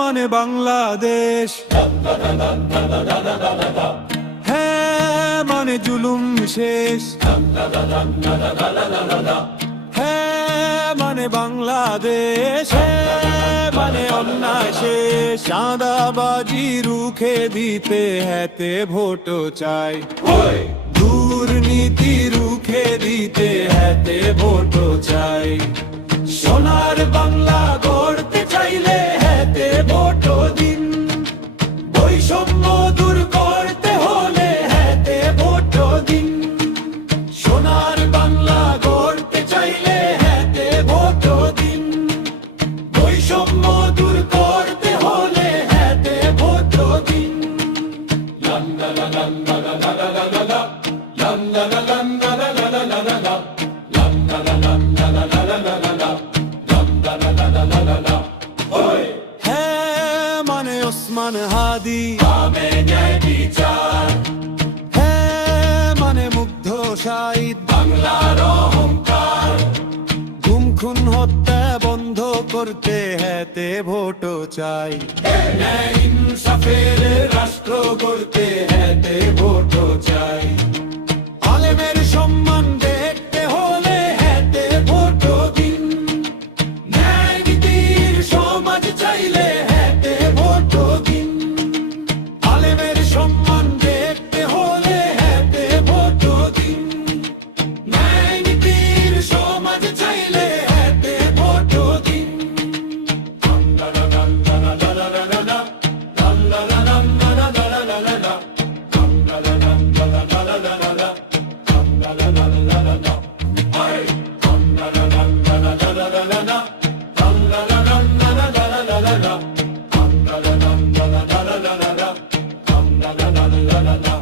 মানে বাংলাদেশ, হ্যাঁ মানে জুলুম শেষ, হ্যাঁ মানে বাংলাদেশ, হ্যাঁ মানে অন্যায় শেষ। চাঁদাবাজি রুখে দিতে হেতে ভোট চাই, দুর্নীতি রুখে দিতে হেতে ভোট চাই। সোনার বাংলা গড়তে চাইলে হেতে ভোট দিন, বৈষম্য দূর করতে হলে হেতে ভোট দিন। সোনার বাংলা গড়তে চাইলে হেতে ভোট দিন, বৈষম্য দূর করতে হলে হেতে ভোট দিন। লান্না লা লান্না লা লা লা লা লা লা, লান্না লা লান্না লা লা লা লা লা, লান্না লা লান্না লা লা লা লা লা, লান্না লা লা লা লা লা। হ্যাঁ মানে ওসমান হাদি, বামে ন্যায় বিচার, হ্যাঁ মানে মুগ্ধ শাহিদ, বাংলার অহংকার। গুম খুন হত্যা বন্ধ করতে হেতে ভোট চাই, ন্যায় ইনসাফের রাষ্ট্র গড়তে হেতে ভোট চাই। আলেমের সম্মান দেখতে হলে হেতে ভোট দিন, ন্যায় নীতির সমাজ চাইলে হেতে ভোট দিন। আলেমের সম্মান দেখতে হলে হেতে ভোট দিন, ন্যায় নীতির সমাজ চাইলে হেতে ভোট দিন। লান্না লা লান্না লা লা লা লা লা, লান্না লা লান্না লা লা লা লা লা, লান্না লা লান্না লা লা লা লা লা, লান্না লা লান্না লা লা। হায় লান্না লা লান্না লা লা লা লা লা, লান্না লা লান্না লা লা লা লা লা, লান্না লা লান্না লা লা লা লা লা, লান্না লা লান্না লা লা লা।